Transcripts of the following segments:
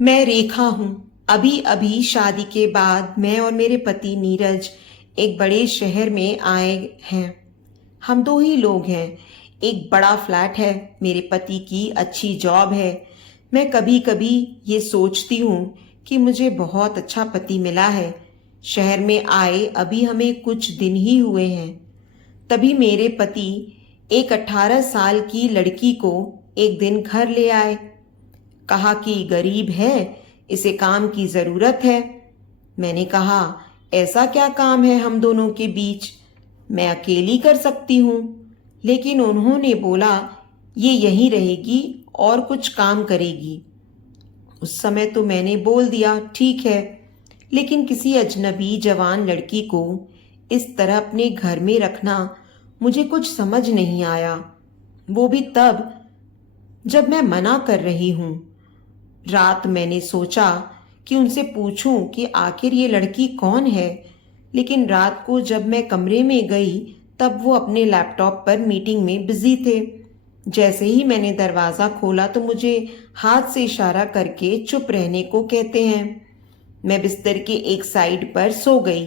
मैं रेखा हूँ। अभी अभी शादी के बाद मैं और मेरे पति नीरज एक बड़े शहर में आए हैं। हम दो ही लोग हैं। एक बड़ा फ्लैट है, मेरे पति की अच्छी जॉब है। मैं कभी कभी ये सोचती हूँ कि मुझे बहुत अच्छा पति मिला है। शहर में आए अभी हमें कुछ दिन ही हुए हैं, तभी मेरे पति एक 18 साल की लड़की को एक दिन घर ले आए। कहा कि गरीब है, इसे काम की जरूरत है। मैंने कहा, ऐसा क्या काम है हम दोनों के बीच, मैं अकेली कर सकती हूँ। लेकिन उन्होंने बोला, ये यहीं रहेगी और कुछ काम करेगी। उस समय तो मैंने बोल दिया ठीक है, लेकिन किसी अजनबी जवान लड़की को इस तरह अपने घर में रखना मुझे कुछ समझ नहीं आया। वो भी तब जब मैं मना कर रही हूँ। रात मैंने सोचा कि उनसे पूछूं कि आखिर ये लड़की कौन है, लेकिन रात को जब मैं कमरे में गई तब वो अपने लैपटॉप पर मीटिंग में बिजी थे। जैसे ही मैंने दरवाज़ा खोला तो मुझे हाथ से इशारा करके चुप रहने को कहते हैं। मैं बिस्तर के एक साइड पर सो गई।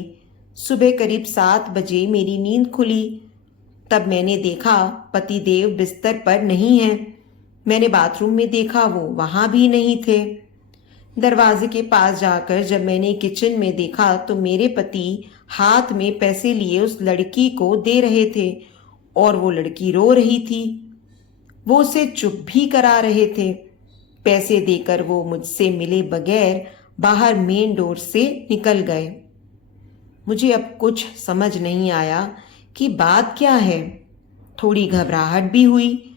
सुबह करीब 7 बजे मेरी नींद खुली। तब मैंने देखा पतिदेव बिस्तर पर नहीं है। मैंने बाथरूम में देखा, वो वहां भी नहीं थे। दरवाजे के पास जाकर जब मैंने किचन में देखा तो मेरे पति हाथ में पैसे लिए उस लड़की को दे रहे थे और वो लड़की रो रही थी। वो उसे चुप भी करा रहे थे। पैसे देकर वो मुझसे मिले बगैर बाहर मेन डोर से निकल गए। मुझे अब कुछ समझ नहीं आया कि बात क्या है। थोड़ी घबराहट भी हुई।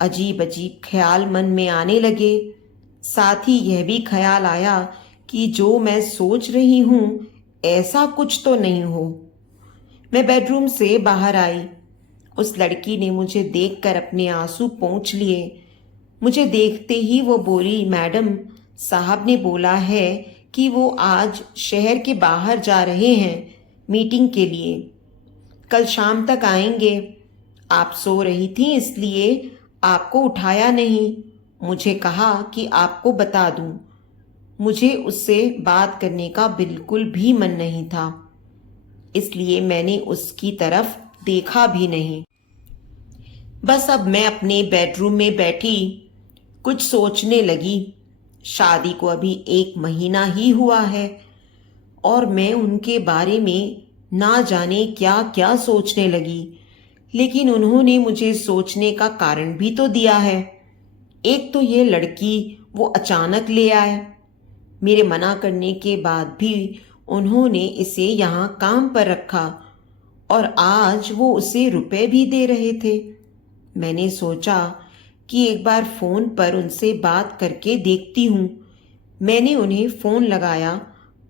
अजीब अजीब ख्याल मन में आने लगे। साथ ही यह भी ख्याल आया कि जो मैं सोच रही हूं ऐसा कुछ तो नहीं हो। मैं बेडरूम से बाहर आई। उस लड़की ने मुझे देखकर अपने आंसू पोंछ लिए। मुझे देखते ही वो बोली, मैडम साहब ने बोला है कि वो आज शहर के बाहर जा रहे हैं मीटिंग के लिए, कल शाम तक आएंगे। आप सो रही थी इसलिए आपको उठाया नहीं। मुझे कहा कि आपको बता दूं। मुझे उससे बात करने का बिल्कुल भी मन नहीं था, इसलिए मैंने उसकी तरफ देखा भी नहीं। बस अब मैं अपने बेडरूम में बैठी कुछ सोचने लगी। शादी को अभी 1 महीना ही हुआ है और मैं उनके बारे में ना जाने क्या क्या सोचने लगी। लेकिन उन्होंने मुझे सोचने का कारण भी तो दिया है। एक तो ये लड़की वो अचानक ले आए, मेरे मना करने के बाद भी उन्होंने इसे यहाँ काम पर रखा और आज वो उसे रुपए भी दे रहे थे। मैंने सोचा कि एक बार फोन पर उनसे बात करके देखती हूँ। मैंने उन्हें फोन लगाया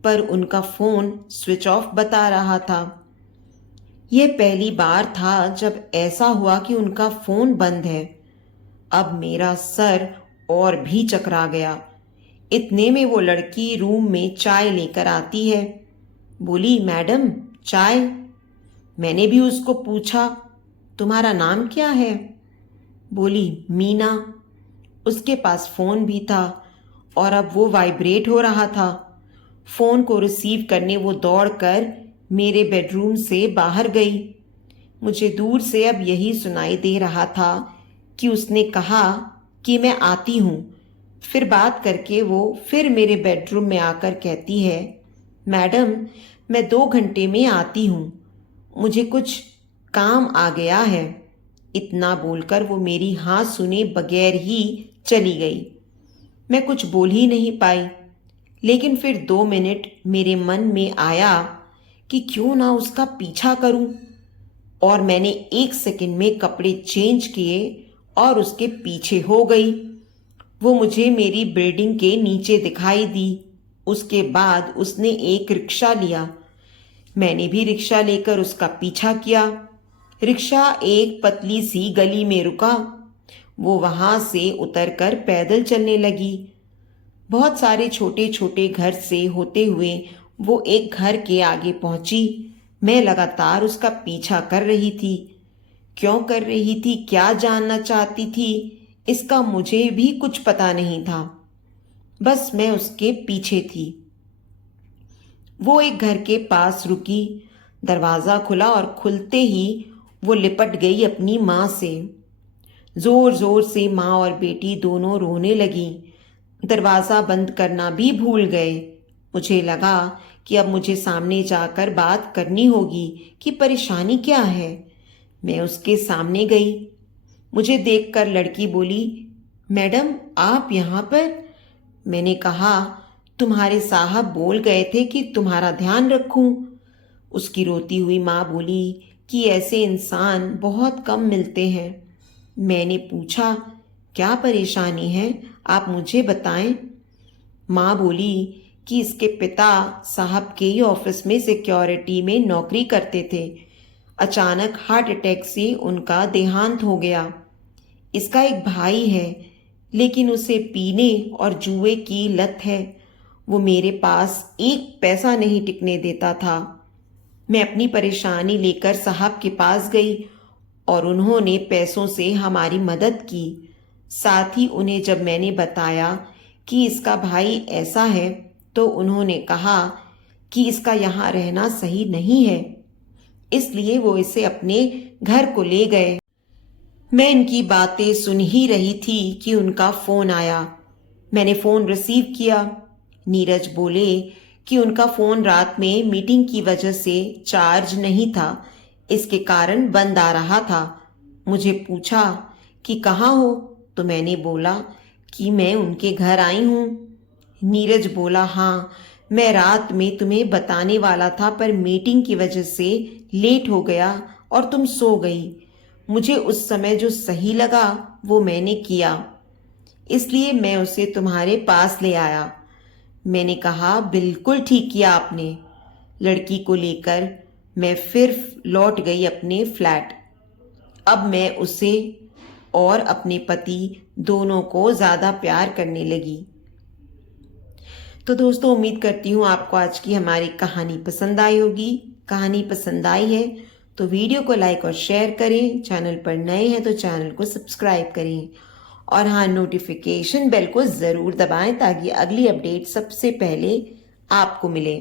पर उनका फोन स्विच ऑफ बता रहा था। यह पहली बार था जब ऐसा हुआ कि उनका फोन बंद है। अब मेरा सर और भी चकरा गया। इतने में वो लड़की रूम में चाय लेकर आती है। बोली, मैडम चाय। मैंने भी उसको पूछा, तुम्हारा नाम क्या है? बोली, मीना। उसके पास फोन भी था और अब वो वाइब्रेट हो रहा था। फोन को रिसीव करने वो दौड़कर मेरे बेडरूम से बाहर गई। मुझे दूर से अब यही सुनाई दे रहा था कि उसने कहा कि मैं आती हूँ। फिर बात करके वो फिर मेरे बेडरूम में आकर कहती है, मैडम मैं 2 घंटे में आती हूँ, मुझे कुछ काम आ गया है। इतना बोलकर वो मेरी हाँ सुने बगैर ही चली गई। मैं कुछ बोल ही नहीं पाई। लेकिन फिर 2 मिनट मेरे मन में आया कि क्यों ना उसका पीछा करूं, और मैंने 1 सेकंड में कपड़े चेंज किए और उसके पीछे हो गई। वो मुझे मेरी बिल्डिंग के नीचे दिखाई दी। उसके बाद उसने एक रिक्शा लिया। मैंने भी रिक्शा लेकर उसका पीछा किया। रिक्शा एक पतली सी गली में रुका। वो वहां से उतरकर पैदल चलने लगी। बहुत सारे छोटे छोटे घर से होते हुए वो एक घर के आगे पहुंची। मैं लगातार उसका पीछा कर रही थी। क्यों कर रही थी, क्या जानना चाहती थी, इसका मुझे भी कुछ पता नहीं था। बस मैं उसके पीछे थी। वो एक घर के पास रुकी। दरवाज़ा खुला और खुलते ही वो लिपट गई अपनी माँ से। जोर जोर से माँ और बेटी दोनों रोने लगी। दरवाज़ा बंद करना भी भूल गए। मुझे लगा कि अब मुझे सामने जाकर बात करनी होगी कि परेशानी क्या है। मैं उसके सामने गई। मुझे देखकर लड़की बोली, मैडम आप यहाँ पर? मैंने कहा, तुम्हारे साहब बोल गए थे कि तुम्हारा ध्यान रखूं। उसकी रोती हुई माँ बोली कि ऐसे इंसान बहुत कम मिलते हैं। मैंने पूछा, क्या परेशानी है, आप मुझे बताएं। माँ बोली कि इसके पिता साहब के ही ऑफिस में सिक्योरिटी में नौकरी करते थे। अचानक हार्ट अटैक से उनका देहांत हो गया। इसका एक भाई है, लेकिन उसे पीने और जुए की लत है। वो मेरे पास एक पैसा नहीं टिकने देता था। मैं अपनी परेशानी लेकर साहब के पास गई और उन्होंने पैसों से हमारी मदद की। साथ ही उन्हें जब मैंने बताया कि इसका भाई ऐसा है, तो उन्होंने कहा कि इसका यहाँ रहना सही नहीं है, इसलिए वो इसे अपने घर को ले गए। मैं इनकी बातें सुन ही रही थी कि उनका फोन आया। मैंने फोन रिसीव किया। नीरज बोले कि उनका फोन रात में मीटिंग की वजह से चार्ज नहीं था, इसके कारण बंद आ रहा था। मुझे पूछा कि कहाँ हो, तो मैंने बोला कि मैं उनके घर आई हूँ। नीरज बोला, हाँ मैं रात में तुम्हें बताने वाला था, पर मीटिंग की वजह से लेट हो गया और तुम सो गई। मुझे उस समय जो सही लगा वो मैंने किया, इसलिए मैं उसे तुम्हारे पास ले आया। मैंने कहा, बिल्कुल ठीक किया आपने। लड़की को लेकर मैं फिर लौट गई अपने फ्लैट। अब मैं उसे और अपने पति दोनों को ज़्यादा प्यार करने लगी। तो दोस्तों, उम्मीद करती हूँ आपको आज की हमारी कहानी पसंद आई होगी। कहानी पसंद आई है तो वीडियो को लाइक और शेयर करें। चैनल पर नए हैं तो चैनल को सब्सक्राइब करें और हाँ, नोटिफिकेशन बेल को ज़रूर दबाएं ताकि अगली अपडेट सबसे पहले आपको मिले।